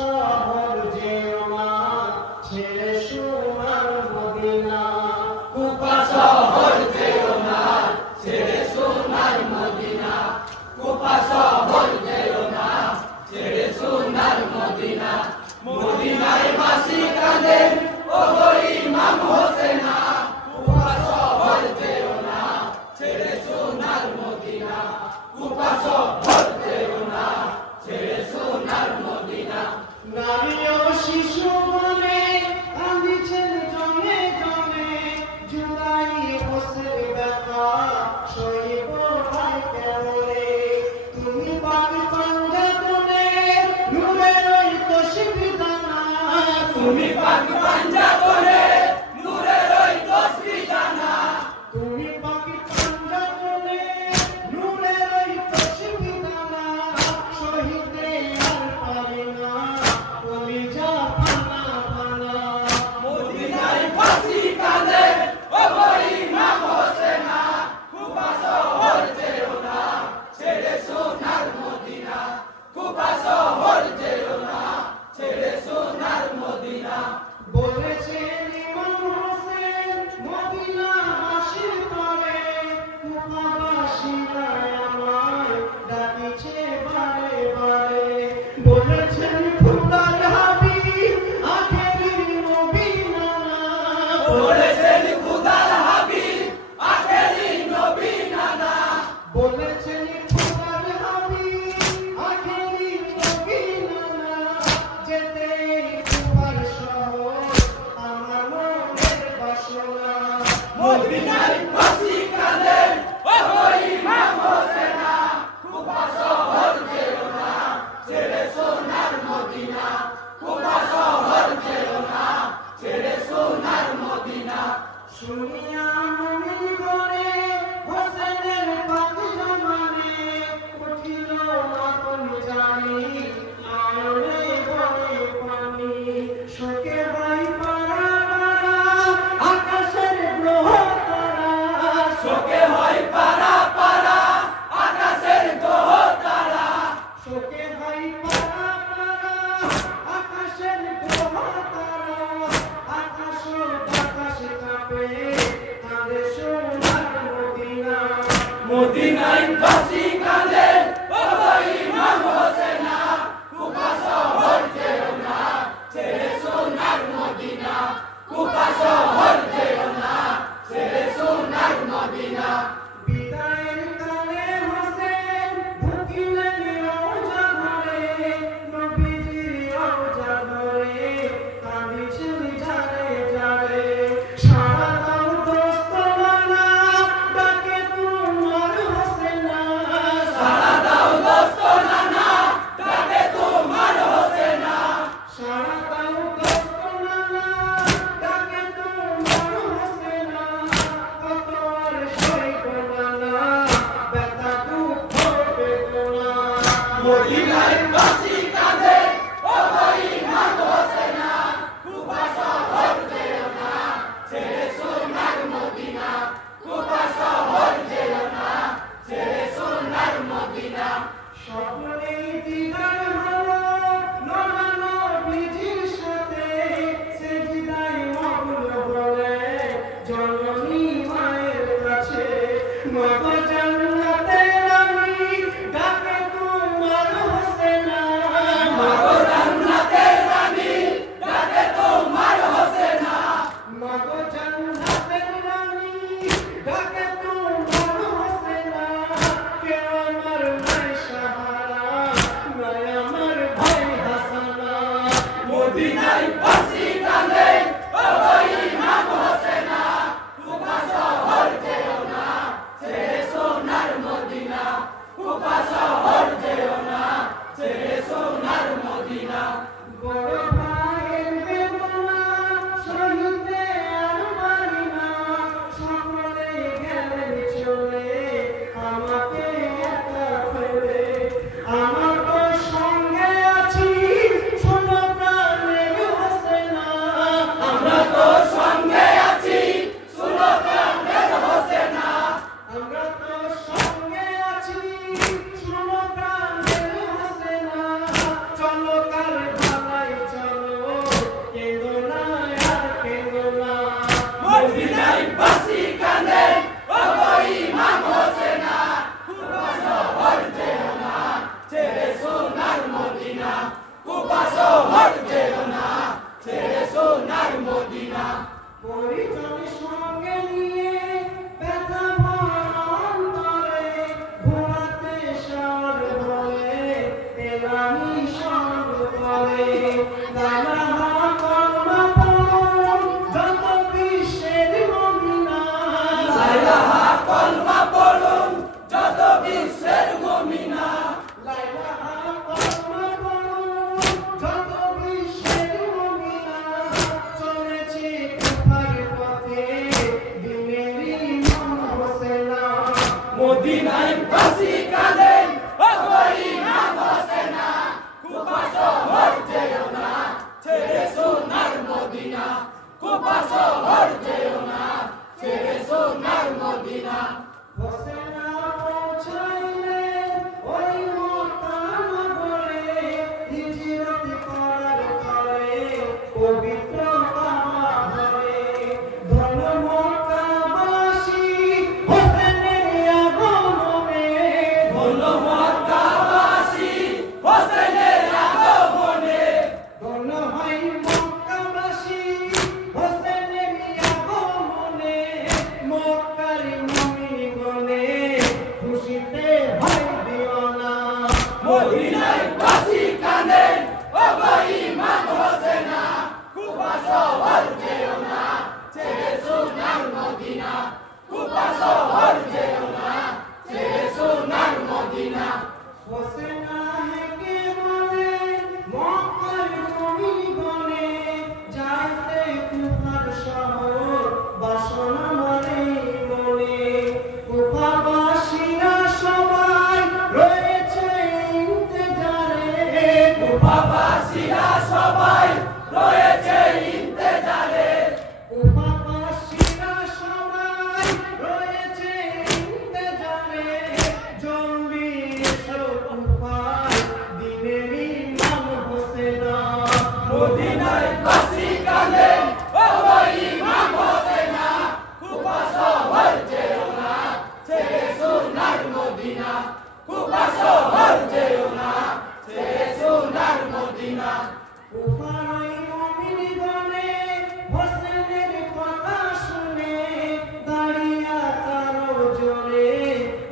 শহর যেও না ছেড়ে সোনার মদিনা কুফা শহর যেও না ছেড়ে সোনার মদিনা কুফা শহর যেও না ছেড়ে সোনার মদিনা মদিনায় মাসি কাঁদেন ও গো ইমাম হোসেনা কুফা শহর যেও না ছেড়ে সোনার মদিনা কুফা শহর যেও না ছেড়ে সোনার মদিনা নারী ও শিশু বলে কাঁদিছেন জমে জমে জুলাই বসে ব্যথা সইব ভাই কেমনে তুমি পাক পাঞ্জাবনে নূরের ওই তসবিহ দানা তুমি পাক পাঞ্জাবনে নূরের ওই তসবিহ দানা তুমি পাক পাঞ্জাবনে নূরের ওই তসবিহ দানা শহীদে আর পারি না তুমি যা ফানা ফানা মদিনায় ফাঁসি কাঁদে ও গো ইমাম হোসেনা কুফা শহর যেও না ছেড়ে সোনার মদিনা কুফা শহর যেও না ছেড়ে সোনার মদিনা বলেছেন ইমাম হোসেন মদিনাবাসীর তরে কুফাবাসীরা আমায় ডাকিছে বারে বারে বলেছেন খুদার হাবিব আখেরি নবী নানা বলেছেন খুদার হাবিব আখেরি নবী নানা বলেছেন খুদার হাবিব আখেরি নবী নানা যেতে কুফার শহর আমার মনের বাসনা মদিনায় ফাঁসি কাঁদেন ও গো ইমাম হোসেনা কুফা শহর যেও না ছেড়ে সোনার মদিনা কুফা শহর যেও না ছেড়ে সোনার মদিনা শুনিয়া মুমিন করে হোসেনের পাক জমানে উঠিল মাতন জানি আয়রে বয়ে পানি শোকে ভাই পারা পারা আকাশের গ্রহ তারা শোকে হয় পারা পারা আকাশের গ্রহ তারা শোকে হয় পারা পারা আকাশের গ্রহ তারা আকাশ বাতাস কাঁপে কাঁদে সোনার মদিনা মদিনায় ফাঁসি কাঁদেন ও গো ইমাম হোসেনা কুফা শহর যেও না ছেড়ে সোনার মদিনা কুফা শহর যেও না ছেড়ে সোনার মদিনা বিদায়ের কালে হোসেন ঢুকিলেন রওজা ঘরে নবীজির রওজা ঘরে কাঁদিছেন যারে যারে সারা দাও দোস্ত নানা ডাকে তোমার হোসেনা সারা দাও দোস্ত নানা ডাকে তোমার হোসেনা সারা দাও দোস্ত নানা ডাকে তোমার হোসেনা কত আর সইব নানা ব্যথা দুঃখ বেদনা মদিনায় ফাঁসি কাঁদে ও গো ইমাম হোসেনা কুফা শহর যেও না ছেড়ে সোনার মদিনা কুফা শহর যেও না ছেড়ে সোনার মদিনা স্বপ্নে দিদার হলো নানা নবীজির সাথে সেজদায় মগ্ন হলে জননী মায়ের কাছে মাগো জান্নাতের রানী ডাকে তোমার হোসেনা মাগো জান্নাতের রানী ডাকে তোমার হোসেনা মাগো জান্নাতের রানী ডাকে তোমার হোসেনা কেউ আমার নাই সাহারা নাই আমার ভাই হাসানা মদিনায় ফাঁসি কাঁদেন ও গো ইমাম হোসেনা কুফা শহর যেও না ছেড়ে সোনার মদিনা কুফা শহর যেও না ছেড়ে সোনার মদিনা বড় ভাইয়ের বেদনা সহিতে আর পারি না সকলে গেলেন চলে আমাকে একা ফেলে আমার তো সঙ্গে আছি ছোট প্রাণের হোসেন কুফারই মুমিনগণে হোসেনের কথা শুনে দাঁড়িয়া তারও জোরে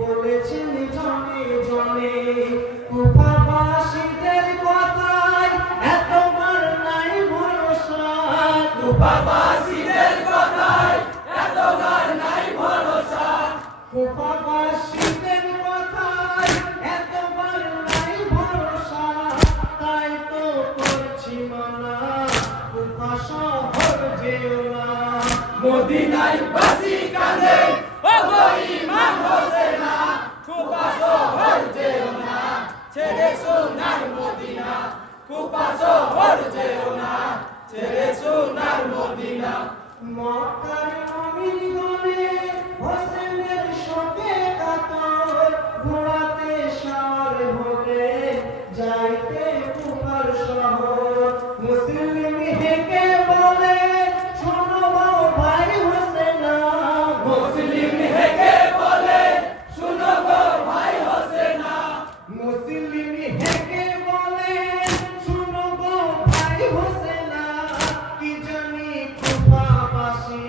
বলেছেন জনে জনে কুফাবাসীদের কথায় এতবার নাই ভরসা কুফাবাসীদের কথায় এতবার নাই ভরসা কুফাবাসীদের কথায় এতবার নাই ভরসা তাই তো করছি মানা কুফা শহর যেও না মদিনায় বাসি কাঁদে ওগো ইমাম হোসেনা কুফা শহর যেও না ছেড়ে সোনার মদিনা কুফা শহর যেও না ছেড়ে সোনার মদিনা মক্কার মুমিনগণে হোসেনের শোকে কাতর ঘোড়াতে সওয়ার হলে যাইতে কুফার শহর মুসলিম হেকে বলে শোনো ভাই হোসেনা মুসলিম হেকে বলে শুনো গো ভাই হোসেনা মুসলিম হেকে বলে শোনো গো ভাই হোসেনা কি জানি কুফাবাসী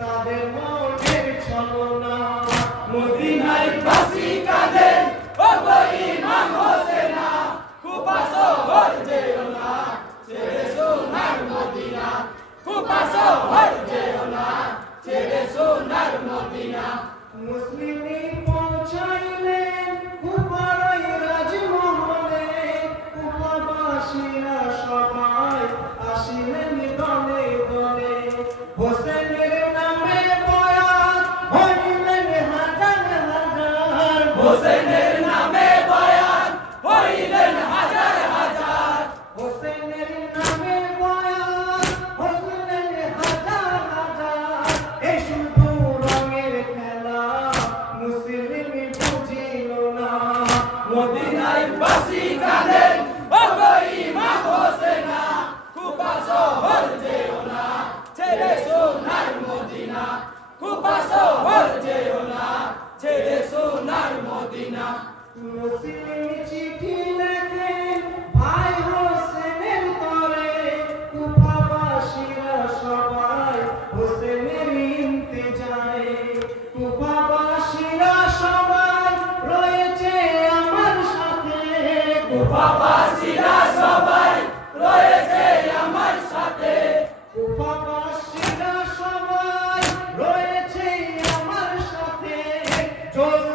তাদের মনের ছলনা মদিনায় বাসি কাঁদে ওগো ইমাম হোসেনা কুফা শহর যেও না ছেড়ে সোনার মদিনা কুফা শহর যেও না ছেড়ে সোনার মদিনা মুসলিমি পৌঁছাইলেন কুফার ওই রাজমহলে কুফাবাসীরা সবাই আসিলেন দলে দলে হোসেনের নামে বয়াত হইলেন হাজার হাজার হোসেনের নামে বয়ান হইলেন হাজার হাজার হোসেনের নামে বয়াত হইলেন হাজার হাজার এই শুধু রঙের খেলা মুসলিম বুঝিল না মদিনায় বাসি কাঁদে ওগো ইমাম হোসেনা কুফা শহর যেও না ছেড়ে সোনার মদিনা কুফা শহর যেও না ছেড়ে সোনার মদিনা মুসলিম চিঠি লেখেন ভাই হোসেনের তরে কুফাবাসীরা সবাই হোসেনের ইন্তেজারে কুফাবাসীরা সবাই রয়েছে আমার সাথে কুফাবাসীরা সবাই রয়েছে আমার সাথে কুফাবাসীরা সবাই রয়েছে আমার সাথে চল